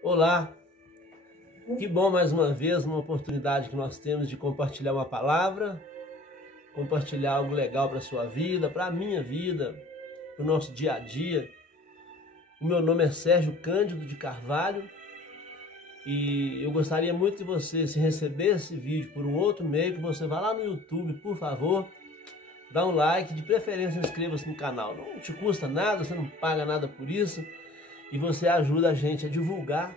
Olá, que bom mais uma vez, uma oportunidade que nós temos de compartilhar uma palavra, compartilhar algo legal para a sua vida, para a minha vida, para o nosso dia a dia. O meu nome é Sérgio Cândido de Carvalho e eu gostaria muito que você, se receber esse vídeo por um outro meio, que você vá lá no YouTube, por favor, dá um like, de preferência inscreva-se no canal. Não te custa nada, você não paga nada por isso e você ajuda a gente a divulgar.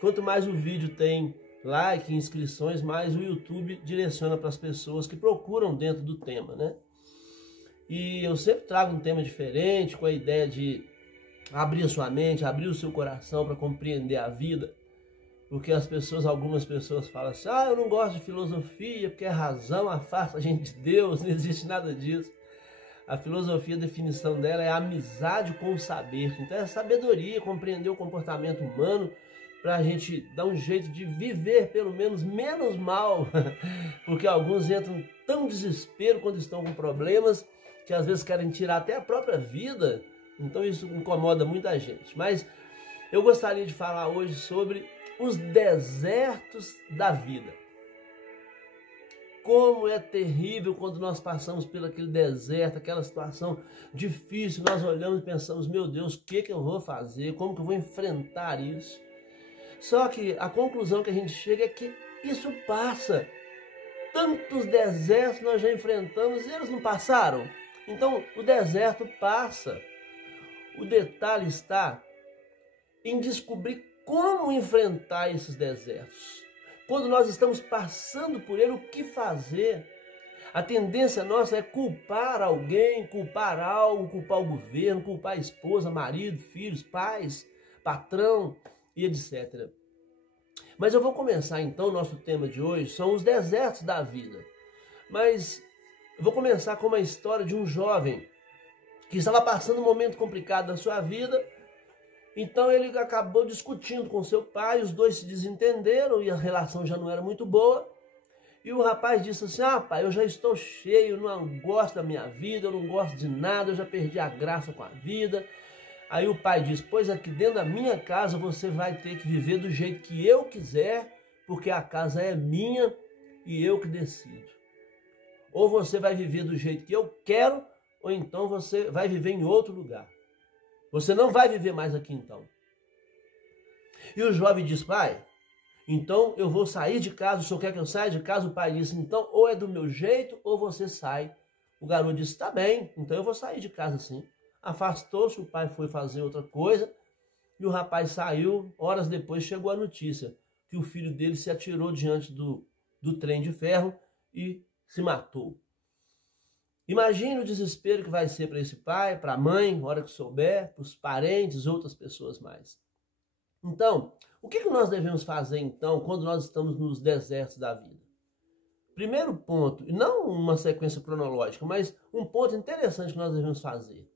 Quanto mais o vídeo tem like, inscrições, mais o YouTube direciona para as pessoas que procuram dentro do tema, né? E eu sempre trago um tema diferente, com a ideia de abrir a sua mente, abrir o seu coração para compreender a vida. Porque algumas pessoas falam assim, eu não gosto de filosofia, porque a razão afasta a gente de Deus, não existe nada disso. A filosofia, a definição dela é a amizade com o saber. Então é sabedoria, compreender o comportamento humano, para a gente dar um jeito de viver pelo menos mal, porque alguns entram tão desespero quando estão com problemas, que às vezes querem tirar até a própria vida, então isso incomoda muita gente. Mas eu gostaria de falar hoje sobre os desertos da vida. Como é terrível quando nós passamos por aquele deserto, aquela situação difícil, nós olhamos e pensamos, meu Deus, o que eu vou fazer? Como que eu vou enfrentar isso? Só que a conclusão que a gente chega é que isso passa. Tantos desertos nós já enfrentamos e eles não passaram. Então o deserto passa. O detalhe está em descobrir como enfrentar esses desertos. Quando nós estamos passando por ele, o que fazer? A tendência nossa é culpar alguém, culpar algo, culpar o governo, culpar a esposa, marido, filhos, pais, patrão e etc. Mas eu vou começar então, o nosso tema de hoje são os desertos da vida. Mas eu vou começar com uma história de um jovem que estava passando um momento complicado da sua vida. Então ele acabou discutindo com seu pai, os dois se desentenderam e a relação já não era muito boa. E o rapaz disse assim, pai, eu já estou cheio, não gosto da minha vida, eu não gosto de nada, eu já perdi a graça com a vida. Aí o pai diz, pois aqui dentro da minha casa você vai ter que viver do jeito que eu quiser, porque a casa é minha e eu que decido. Ou você vai viver do jeito que eu quero, ou então você vai viver em outro lugar. Você não vai viver mais aqui então. E o jovem diz, pai, então eu vou sair de casa, o senhor quer que eu saia de casa? O pai disse, então ou é do meu jeito ou você sai. O garoto disse, tá bem, então eu vou sair de casa sim. Afastou-se, o pai foi fazer outra coisa e o rapaz saiu. Horas depois chegou a notícia que o filho dele se atirou diante do trem de ferro e se matou. Imagine o desespero que vai ser para esse pai, para a mãe, na hora que souber, para os parentes, outras pessoas mais. Então, o que nós devemos fazer então quando nós estamos nos desertos da vida? Primeiro ponto, e não uma sequência cronológica, mas um ponto interessante que nós devemos fazer.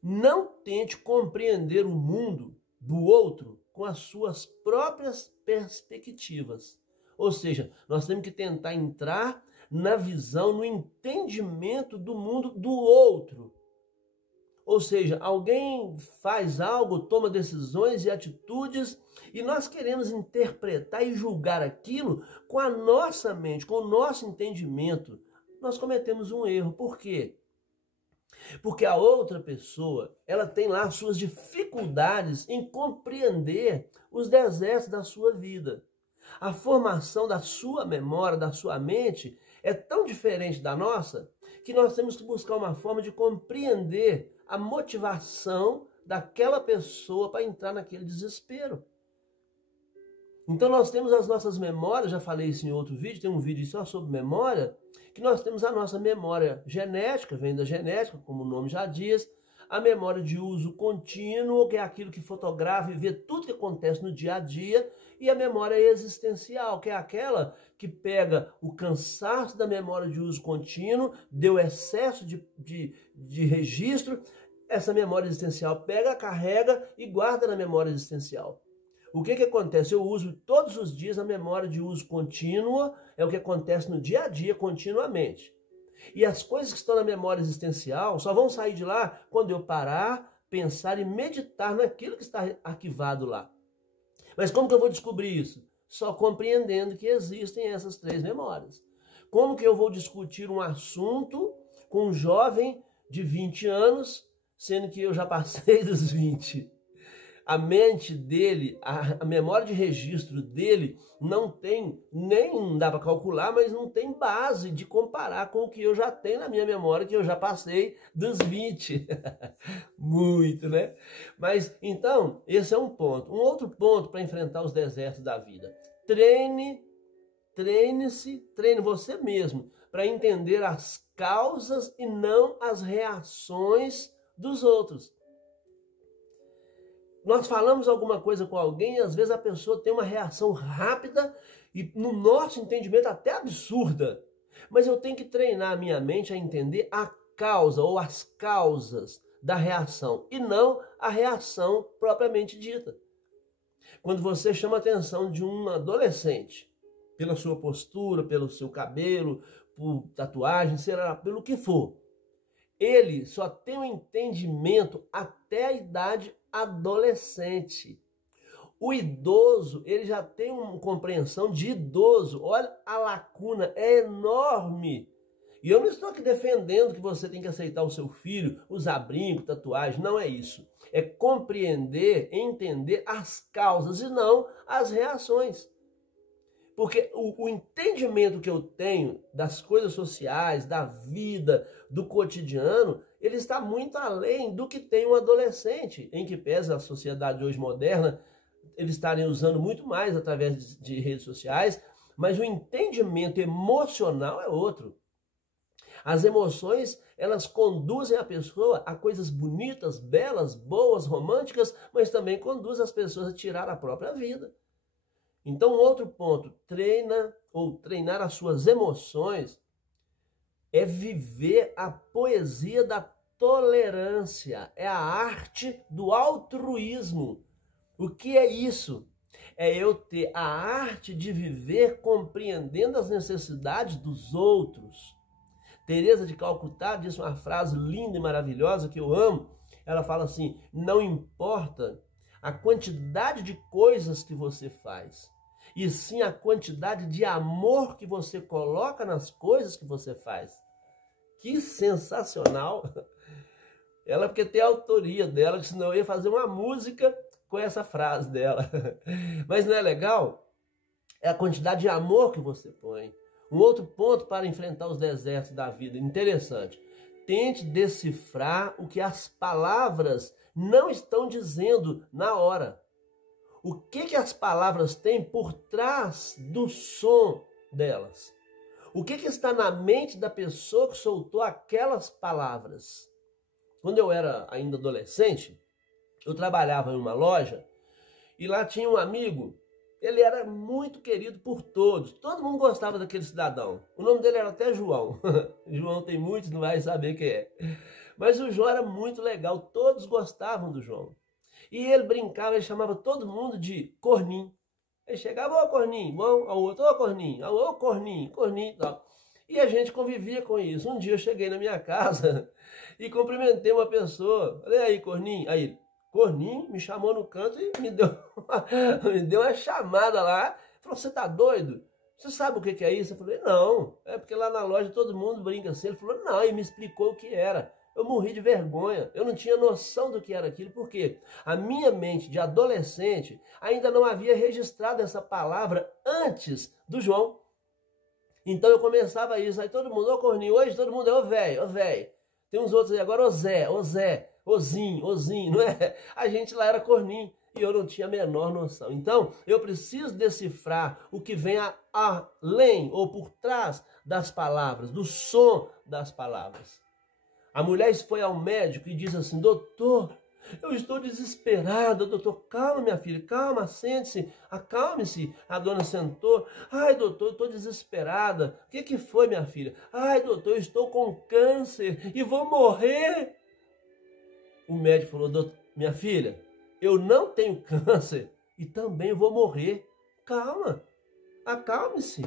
Não tente compreender o mundo do outro com as suas próprias perspectivas. Ou seja, nós temos que tentar entrar na visão, no entendimento do mundo do outro. Ou seja, alguém faz algo, toma decisões e atitudes e nós queremos interpretar e julgar aquilo com a nossa mente, com o nosso entendimento. Nós cometemos um erro. Por quê? Porque a outra pessoa, ela tem lá suas dificuldades em compreender os desertos da sua vida. A formação da sua memória, da sua mente, é tão diferente da nossa, que nós temos que buscar uma forma de compreender a motivação daquela pessoa para entrar naquele desespero. Então nós temos as nossas memórias, já falei isso em outro vídeo, tem um vídeo só sobre memória, que nós temos a nossa memória genética, vem da genética, como o nome já diz, a memória de uso contínuo, que é aquilo que fotografa e vê tudo que acontece no dia a dia, e a memória existencial, que é aquela que pega o cansaço da memória de uso contínuo, deu excesso de registro, essa memória existencial pega, carrega e guarda na memória existencial. O que acontece? Eu uso todos os dias a memória de uso contínuo, é o que acontece no dia a dia continuamente. E as coisas que estão na memória existencial só vão sair de lá quando eu parar, pensar e meditar naquilo que está arquivado lá. Mas como que eu vou descobrir isso? Só compreendendo que existem essas três memórias. Como que eu vou discutir um assunto com um jovem de 20 anos, sendo que eu já passei dos 20? A mente dele, a memória de registro dele não tem, nem dá para calcular, mas não tem base de comparar com o que eu já tenho na minha memória, que eu já passei dos 20. Muito, né? Mas, então, esse é um ponto. Um outro ponto para enfrentar os desertos da vida. Treine você mesmo para entender as causas e não as reações dos outros. Nós falamos alguma coisa com alguém e às vezes a pessoa tem uma reação rápida e no nosso entendimento até absurda. Mas eu tenho que treinar a minha mente a entender a causa ou as causas da reação e não a reação propriamente dita. Quando você chama a atenção de um adolescente pela sua postura, pelo seu cabelo, por tatuagem, será pelo que for, ele só tem um entendimento até a idade adolescente. O idoso, ele já tem uma compreensão de idoso. Olha, a lacuna é enorme. E eu não estou aqui defendendo que você tem que aceitar o seu filho, usar brinco, tatuagem, não é isso. É compreender, entender as causas e não as reações. Porque o entendimento que eu tenho das coisas sociais, da vida, do cotidiano, ele está muito além do que tem um adolescente, em que pesa a sociedade hoje moderna, eles estarem usando muito mais através de redes sociais, mas o entendimento emocional é outro. As emoções, elas conduzem a pessoa a coisas bonitas, belas, boas, românticas, mas também conduzem as pessoas a tirar a própria vida. Então, outro ponto, treinar as suas emoções é viver a poesia da tolerância, é a arte do altruísmo. O que é isso? É eu ter a arte de viver compreendendo as necessidades dos outros. Teresa de Calcutá disse uma frase linda e maravilhosa que eu amo. Ela fala assim: não importa a quantidade de coisas que você faz, e sim a quantidade de amor que você coloca nas coisas que você faz. Que sensacional! Ela, porque tem a autoria dela, senão eu ia fazer uma música com essa frase dela. Mas não é legal? É a quantidade de amor que você põe. Um outro ponto para enfrentar os desertos da vida, interessante. Tente decifrar o que as palavras não estão dizendo na hora. O que as palavras têm por trás do som delas? O que está na mente da pessoa que soltou aquelas palavras? Quando eu era ainda adolescente, eu trabalhava em uma loja e lá tinha um amigo. Ele era muito querido por todos. Todo mundo gostava daquele cidadão. O nome dele era até João. João tem muitos, não vai saber quem é. Mas o João era muito legal. Todos gostavam do João. E ele brincava, ele chamava todo mundo de Corninho. Ele chegava, ô Corninho, bom, ao outro, ô Corninho, ô Corninho, Corninho, tal. E a gente convivia com isso. Um dia eu cheguei na minha casa e cumprimentei uma pessoa. Falei, aí, Corninho. Aí ele, Corninho, me chamou no canto e me deu uma chamada lá. Falou, você tá doido? Você sabe o que é isso? Eu falei, não. É porque lá na loja todo mundo brinca assim. Ele falou, não, e me explicou o que era. Eu morri de vergonha, eu não tinha noção do que era aquilo, porque a minha mente de adolescente ainda não havia registrado essa palavra antes do João. Então eu começava isso, aí todo mundo, ô Corninho, hoje todo mundo é ô velho, ô velho. Tem uns outros aí agora, ô Zé, Ozinho, não é? A gente lá era Corninho e eu não tinha a menor noção. Então eu preciso decifrar o que vem além ou por trás das palavras, do som das palavras. A mulher foi ao médico e disse assim, doutor, eu estou desesperada, doutor, calma minha filha, calma, sente-se, acalme-se. A dona sentou, ai doutor, eu estou desesperada, o que foi minha filha? Ai doutor, eu estou com câncer e vou morrer. O médico falou, doutor, minha filha, eu não tenho câncer e também vou morrer, calma, acalme-se.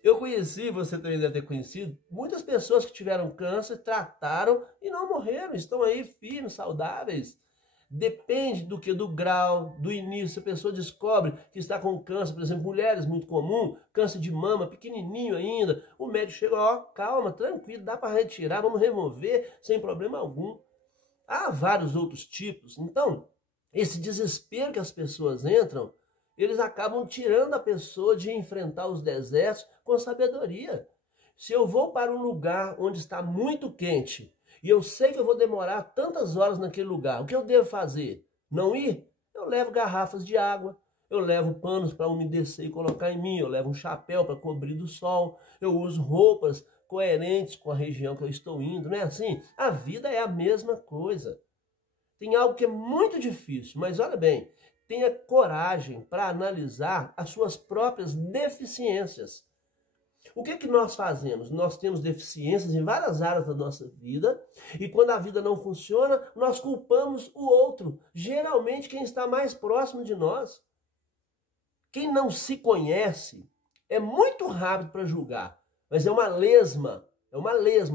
Eu conheci, você também deve ter conhecido, muitas pessoas que tiveram câncer, trataram e não morreram, estão aí firmes, saudáveis. Depende do que? Do grau, do início. Se a pessoa descobre que está com câncer, por exemplo, mulheres, muito comum, câncer de mama, pequenininho ainda, o médico chega, ó, calma, tranquilo, dá para retirar, vamos remover sem problema algum. Há vários outros tipos. Então, esse desespero que as pessoas entram, eles acabam tirando a pessoa de enfrentar os desertos com sabedoria. Se eu vou para um lugar onde está muito quente, e eu sei que eu vou demorar tantas horas naquele lugar, o que eu devo fazer? Não ir? Eu levo garrafas de água, eu levo panos para umedecer e colocar em mim, eu levo um chapéu para cobrir do sol, eu uso roupas coerentes com a região que eu estou indo, não é assim? A vida é a mesma coisa. Tem algo que é muito difícil, mas olha bem, tenha coragem para analisar as suas próprias deficiências. O que é que nós fazemos? Nós temos deficiências em várias áreas da nossa vida e quando a vida não funciona, nós culpamos o outro, geralmente quem está mais próximo de nós. Quem não se conhece é muito rápido para julgar, mas é uma lesma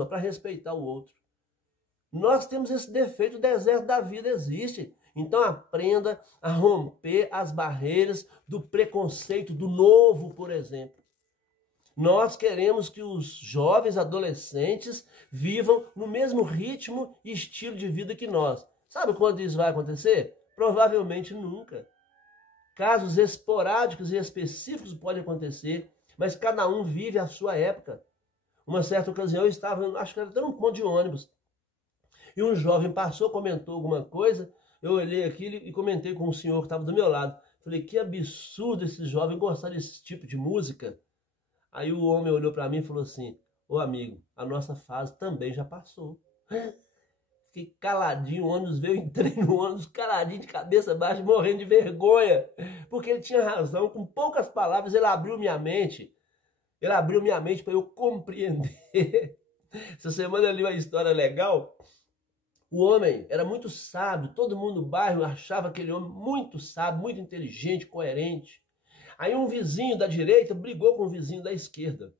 para respeitar o outro. Nós temos esse defeito, o deserto da vida existe. Então aprenda a romper as barreiras do preconceito do novo, por exemplo. Nós queremos que os jovens adolescentes vivam no mesmo ritmo e estilo de vida que nós. Sabe quando isso vai acontecer? Provavelmente nunca. Casos esporádicos e específicos podem acontecer, mas cada um vive a sua época. Uma certa ocasião eu estava, acho que era até num ponto de ônibus, e um jovem passou, comentou alguma coisa, eu olhei aquilo e comentei com um senhor que estava do meu lado. Falei, que absurdo esse jovem gostar desse tipo de música. Aí o homem olhou para mim e falou assim, ô amigo, a nossa fase também já passou. Fiquei caladinho, o ônibus veio, entrei no ônibus caladinho, de cabeça baixa, morrendo de vergonha. Porque ele tinha razão, com poucas palavras ele abriu minha mente. Ele abriu minha mente para eu compreender. Essa semana eu li uma história legal. O homem era muito sábio, todo mundo no bairro achava aquele homem muito sábio, muito inteligente, coerente. Aí um vizinho da direita brigou com o vizinho da esquerda.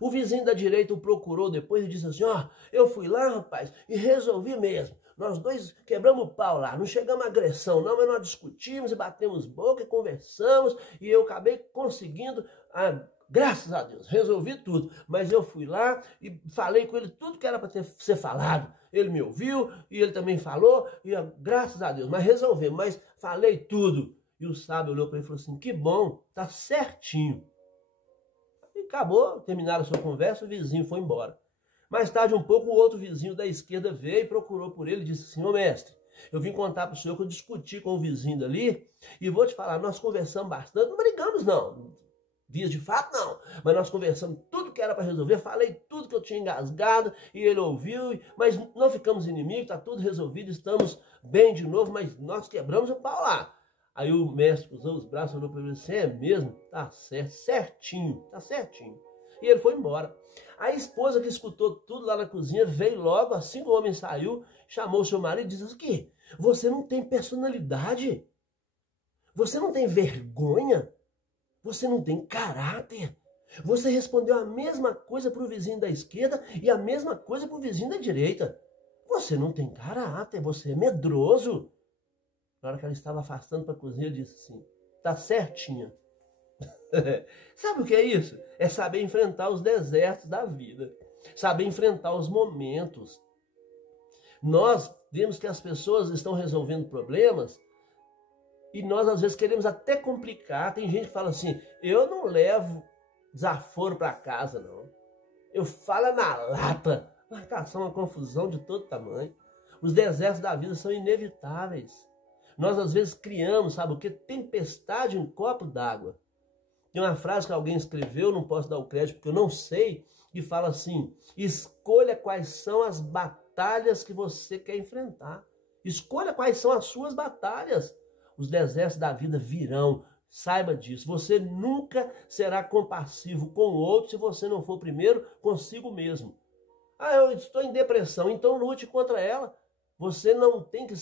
O vizinho da direita o procurou depois e disse assim, ó, eu fui lá, rapaz, e resolvi mesmo. Nós dois quebramos o pau lá, não chegamos a agressão não, mas nós discutimos e batemos boca e conversamos e eu acabei conseguindo, graças a Deus, resolvi tudo. Mas eu fui lá e falei com ele tudo que era para ser falado. Ele me ouviu e ele também falou e graças a Deus, mas resolvemos, mas falei tudo. E o sábio olhou para ele e falou assim, que bom, tá certinho. E acabou, terminaram a sua conversa, o vizinho foi embora. Mais tarde um pouco, o outro vizinho da esquerda veio e procurou por ele e disse assim, ô mestre, eu vim contar para o senhor que eu discuti com o vizinho dali e vou te falar, nós conversamos bastante, não brigamos não, vias de fato não, mas nós conversamos tudo que era para resolver, falei tudo que eu tinha engasgado e ele ouviu, mas não ficamos inimigos, está tudo resolvido, estamos bem de novo, mas nós quebramos o pau lá. Aí o mestre cruzou os braços, olhou para ele e disse, é mesmo? Tá certo, certinho, tá certinho. E ele foi embora. A esposa que escutou tudo lá na cozinha veio logo, assim que o homem saiu, chamou o seu marido e disse, o quê? Você não tem personalidade? Você não tem vergonha? Você não tem caráter? Você respondeu a mesma coisa para o vizinho da esquerda e a mesma coisa para o vizinho da direita. Você não tem caráter, você é medroso. Na hora que ela estava afastando para a cozinha, ele disse assim, tá certinha. Sabe o que é isso? É saber enfrentar os desertos da vida. Saber enfrentar os momentos. Nós vemos que as pessoas estão resolvendo problemas e nós às vezes queremos até complicar. Tem gente que fala assim, eu não levo desaforo para casa não. Eu falo na lata. Marcação, uma confusão de todo tamanho. Os desertos da vida são inevitáveis. Nós às vezes criamos, sabe o que? Tempestade em copo d'água. Tem uma frase que alguém escreveu, não posso dar o crédito porque eu não sei, e fala assim, escolha quais são as batalhas que você quer enfrentar. Escolha quais são as suas batalhas. Os desertos da vida virão, saiba disso. Você nunca será compassivo com o outro se você não for primeiro consigo mesmo. Eu estou em depressão, então lute contra ela. Você não tem que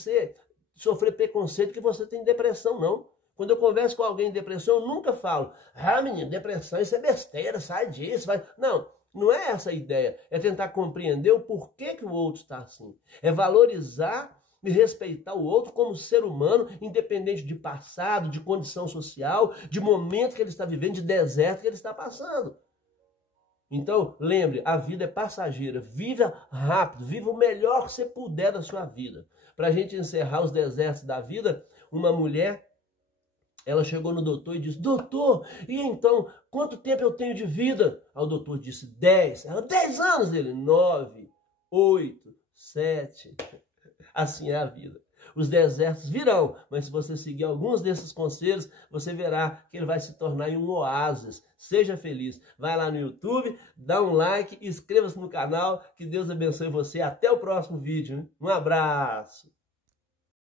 sofrer preconceito que você tem depressão, não. Quando eu converso com alguém em depressão, eu nunca falo, menino, depressão, isso é besteira, sai disso. Vai. Não, não é essa a ideia. É tentar compreender o porquê que o outro está assim. É valorizar e respeitar o outro como ser humano, independente de passado, de condição social, de momento que ele está vivendo, de deserto que ele está passando. Então, lembre, a vida é passageira. Viva rápido, viva o melhor que você puder da sua vida. Para a gente encerrar os desertos da vida, uma mulher, ela chegou no doutor e disse: doutor, e então, quanto tempo eu tenho de vida? Aí o doutor disse: 10. Ela: 10 anos dele. 9, 8, 7. Assim é a vida. Os desertos virão, mas se você seguir alguns desses conselhos, você verá que ele vai se tornar em um oásis. Seja feliz. Vai lá no YouTube, dá um like, inscreva-se no canal, que Deus abençoe você. Até o próximo vídeo. Um abraço.